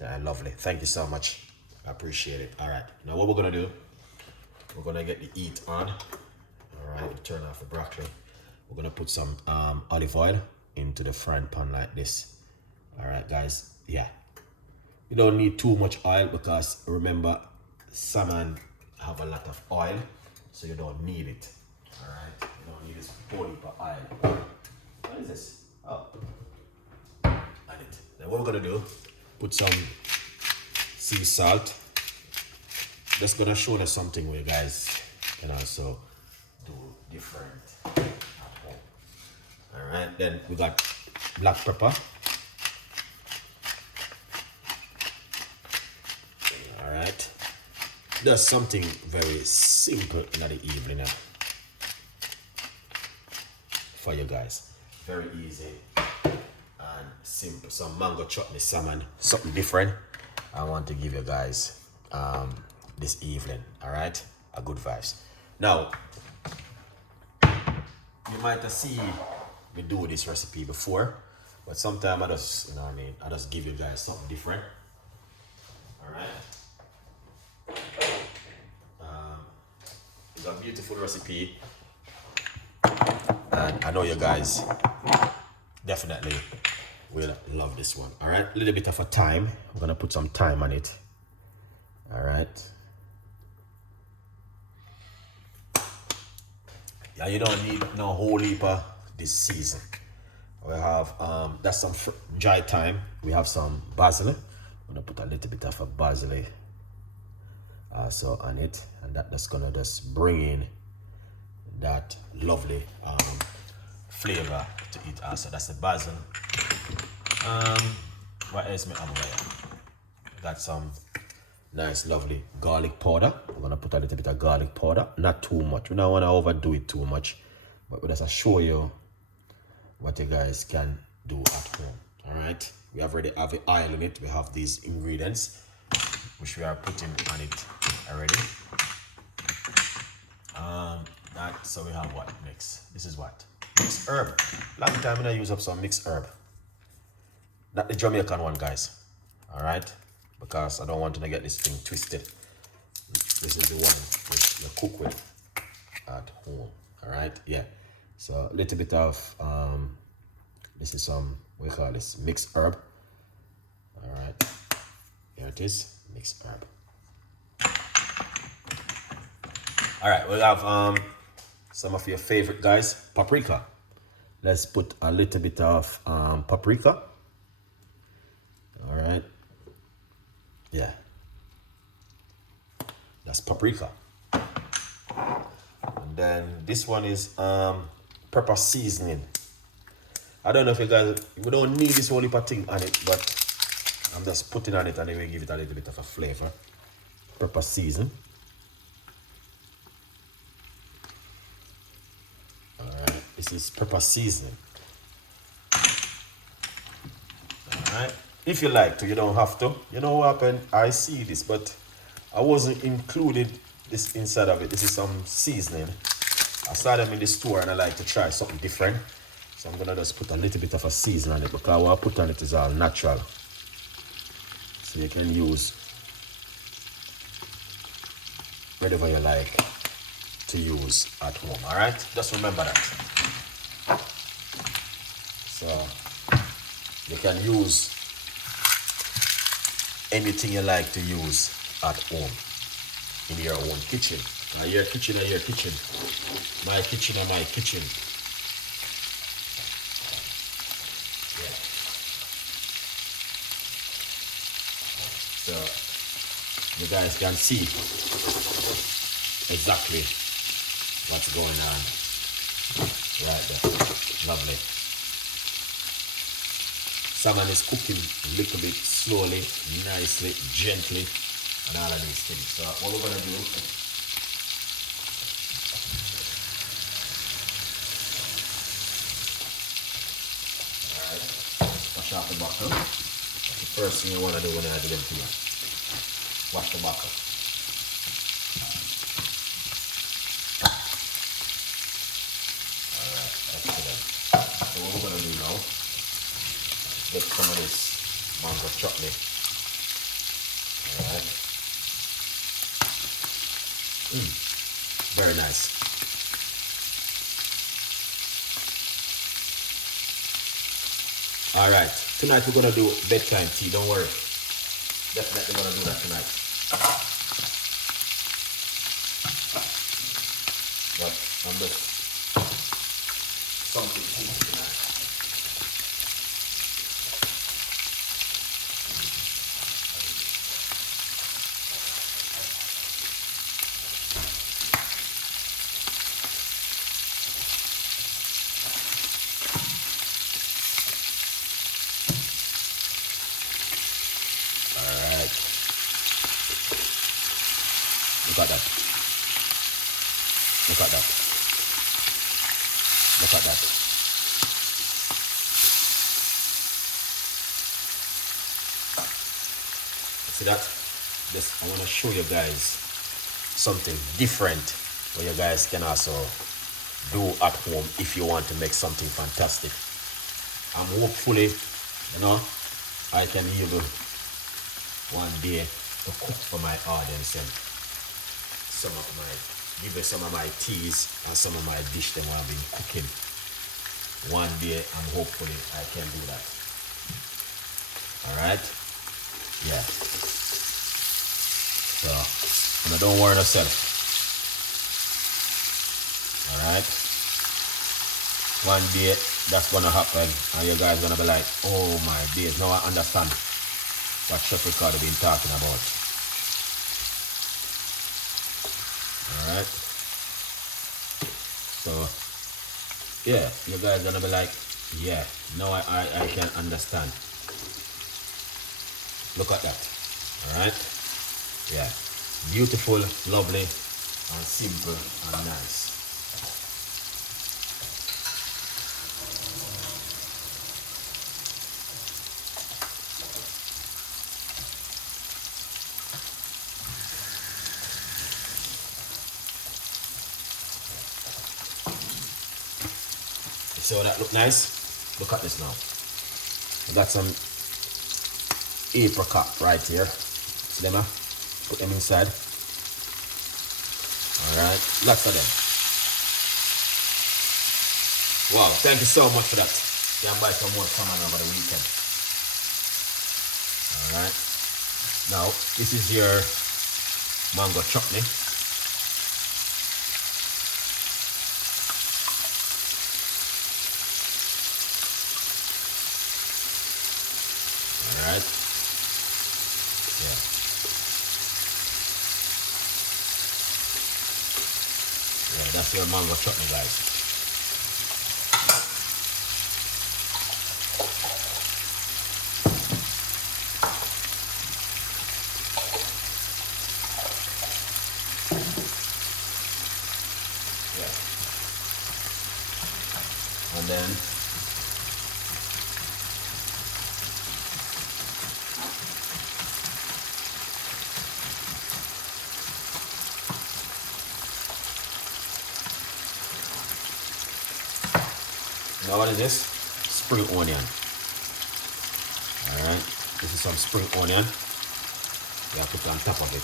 Lovely. Thank you so much. I appreciate it. All right. Now what we're gonna do? We're gonna get the heat on. All right. Turn off the broccoli. We're gonna put some olive oil into the frying pan like this. All right, guys. Yeah. You don't need too much oil because remember, salmon have a lot of oil, so you don't need it. All right. You don't need this whole heap of oil. What is this? Oh. And it. Now what we're gonna do? Put some sea salt. Just gonna show you something where you guys can also do different at home. All right, then we got black pepper. All right, that's something very simple in the evening for you guys. Very easy and simple. Some mango chutney salmon, something different I want to give you guys this evening. All right, a good vibes. Now you might have seen me do this recipe before, but sometimes I just, you know what I mean, I just give you guys something different. All right, it's a beautiful recipe and I know you guys definitely will love this one. All right, a little bit of a thyme. I'm gonna put some thyme on it. All right. Yeah, you don't need no whole heap of this season. We have that's some dry thyme. We have some basil. I'm gonna put a little bit of a basil also on it, and that's gonna just bring in that lovely flavor to it also. That's the basil. What else me have here? Got some nice lovely garlic powder. We're gonna put a little bit of garlic powder, not too much. We don't want to overdo it too much, but we just show you what you guys can do at home. All right, we already have the oil in it. We have these ingredients which we are putting on it already. So we have what next? This is what? Mixed herb. Long time I use up some mixed herb. Not the Jamaican one, guys. All right, because I don't want to get this thing twisted. This is the one which you cook with at home. All right, yeah. So a little bit of this is some, we call this mixed herb. All right, here it is, mixed herb. All right, we have some of your favorite, guys, paprika. Let's put a little bit of paprika. All right, yeah, that's paprika. And then this one is pepper seasoning. I don't know if you guys, we don't need this whole heap of thing on it, but I'm just putting on it and then we give it a little bit of a flavor. Pepper season. All right, this is pepper seasoning. All right, if you like to, you don't have to. You know what happened? I see this, but I wasn't included this inside of it. This is some seasoning. I saw them in the store and I like to try something different. So I'm gonna just put a little bit of a season on it because what I put on it is all natural. So you can use whatever you like to use at home. All right, just remember that. So you can use anything you like to use at home in your own kitchen. Your kitchen or your kitchen. My kitchen or my kitchen. Yeah. So you guys can see exactly what's going on right there. Lovely. Salmon is cooking a little bit slowly, nicely, gently, and all of these things. So what we're gonna do, alright, wash off the bottle. That's the first thing you wanna do when you add them to you. Wash the bottle. Alright, excellent. So what we're gonna do now, get some of this mango chutney Very nice. All right. Tonight we're gonna do bedtime tea. Don't worry. Definitely gonna do that tonight. But I'm just something tea tonight. Look at that. Look at that. Look at that. See that? Just I want to show you guys something different what you guys can also do at home if you want to make something fantastic. I'm hopefully, you know, I can able one day to cook for my audience and some of my give you some of my teas and some of my dish that I've been cooking. One day and hopefully I can do that. Alright? Yeah. So don't worry yourself. Alright? One day that's gonna happen and you guys gonna be like, oh my days, now I understand what Chef Ricardo been talking about. Alright? So yeah, you guys gonna be like, yeah, now I can understand. Look at that. Alright? Yeah. Beautiful, lovely, and simple and nice. See how that look nice? Look at this now. I got some apricot right here. See them? Put them inside. Alright, lots of them. Wow, thank you so much for that. You can buy some more salmon over the weekend. Alright. Now, this is your mango chutney. Alright. Yeah. Yeah, that's your mango chutney, guys. Yeah. And then now what is this? Spring onion. Alright, this is some spring onion. You have to put on top of it.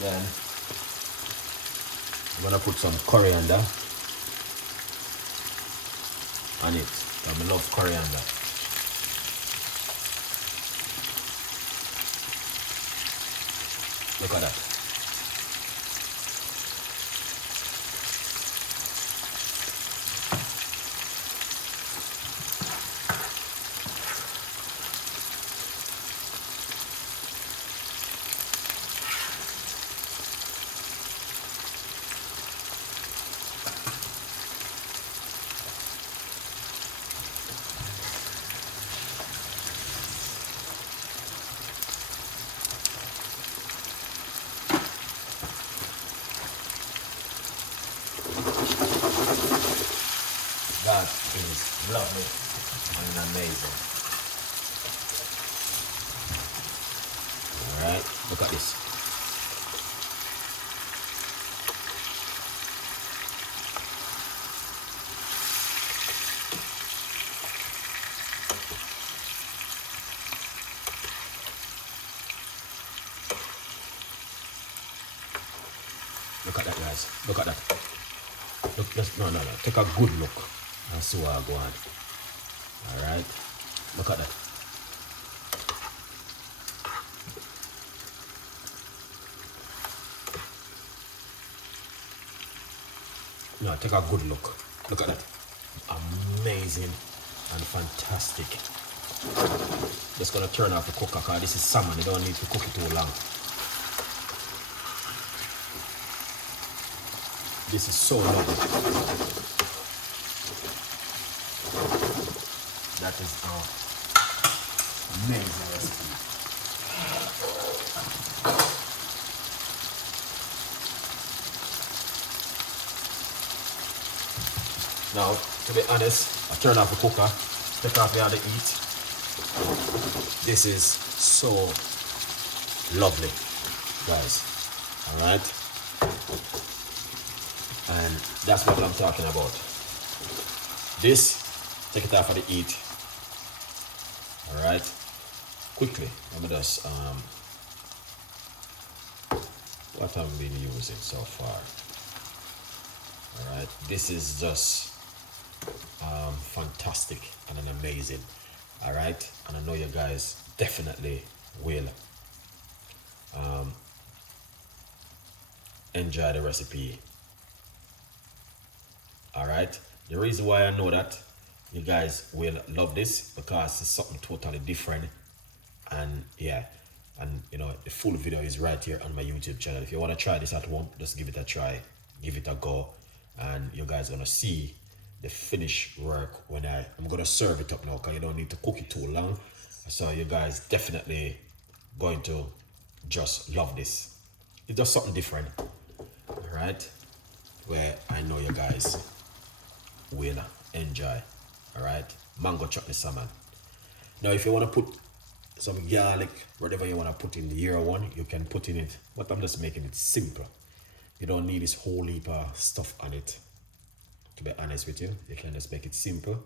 Then I'm gonna put some coriander on it. I love coriander. Look at that. Look at this. Look at that, guys. Look at that. Look, just no. Take a good look and see what I go on. All right. Look at that. No, take a good look. Look at that. Amazing and fantastic. Just gonna turn off the cooker because this is salmon. You don't need to cook it too long. This is so lovely. That is our amazing recipe. Now, to be honest, I turn off the cooker, take off the other heat. This is so lovely, guys. All right. And that's what I'm talking about. This, take it off of the heat. All right. Quickly, let me just what I've been using so far. All right. This is just fantastic and an amazing. All right. And I know you guys definitely will enjoy the recipe. All right. The reason why I know that you guys will love this because it's something totally different, and yeah, and you know the full video is right here on my YouTube channel. If you want to try this at home, just give it a try, give it a go, and you guys are gonna see the finished work when I'm gonna serve it up now, because you don't need to cook it too long. So you guys definitely going to just love this. It's just something different, all right, where I know you guys will enjoy. All right, mango chutney salmon. Now if you want to put some garlic, whatever you want to put in the year one, you can put in it, but I'm just making it simple. You don't need this whole heap of stuff on it. To be honest with you, you can just make it simple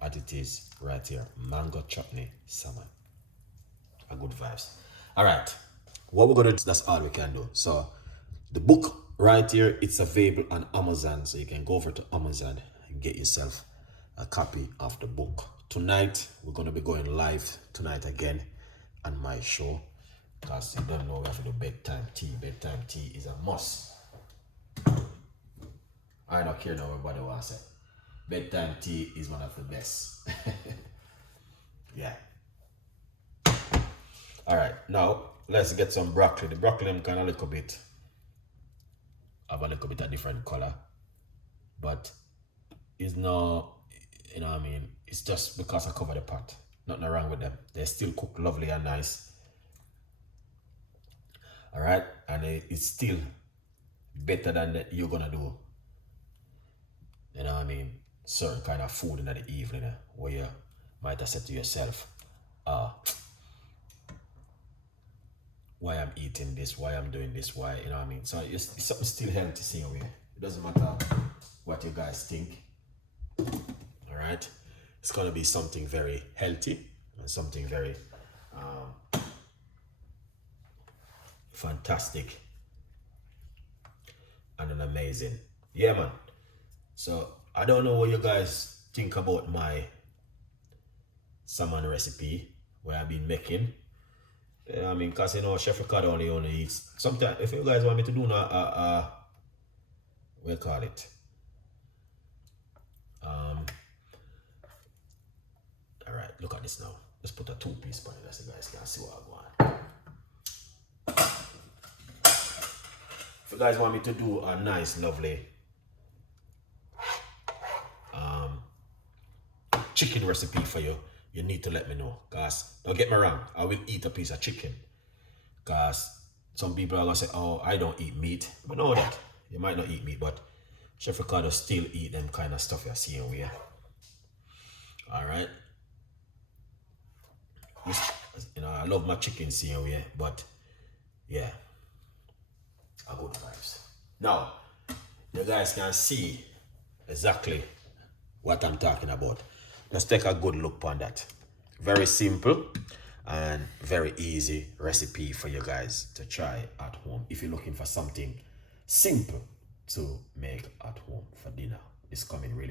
as it is right here. Mango chutney salmon. A good vibes. All right, what we're gonna do, that's all we can do. So the book right here, it's available on Amazon, so you can go over to Amazon and get yourself a copy of the book. Tonight we're going to be going live tonight again on my show, because you don't know we have to do bedtime tea. Bedtime tea is a must. I don't care now what everybody wants to say. Bedtime tea is one of the best. Yeah. All right, now let's get some broccoli. The broccoli I'm kind of a little bit of a different color, but it's not, you know what I mean, it's just because I cover the pot. Nothing wrong with them. They still cook lovely and nice. All right, and it's still better than that you're gonna do, you know what I mean, certain kind of food in the evening where you might have said to yourself, why I'm eating this, why I'm doing this, why, you know what I mean. So it's something still healthy same way. It doesn't matter what you guys think. All right, it's gonna be something very healthy and something very fantastic and an amazing. Yeah, man. So I don't know what you guys think about my salmon recipe where I've been making. You know what I mean, because you know Chef Ricardo only eats sometimes. If you guys want me to do now we'll call it all right, look at this now. Let's put a 2-piece pan in so you guys can see what I want. If you guys want me to do a nice lovely chicken recipe for you, you need to let me know. Cause don't get me wrong, I will eat a piece of chicken. Cause some people are gonna say, oh, I don't eat meat. But know that you might not eat meat, but Chef Ricardo still eat them kind of stuff you're seeing here. All right. You know, I love my chicken seeing here, but Yeah, a good vibes. Now, you guys can see exactly what I'm talking about. Let's take a good look on that. Very simple and very easy recipe for you guys to try at home if you're looking for something simple to make at home for dinner. It's coming really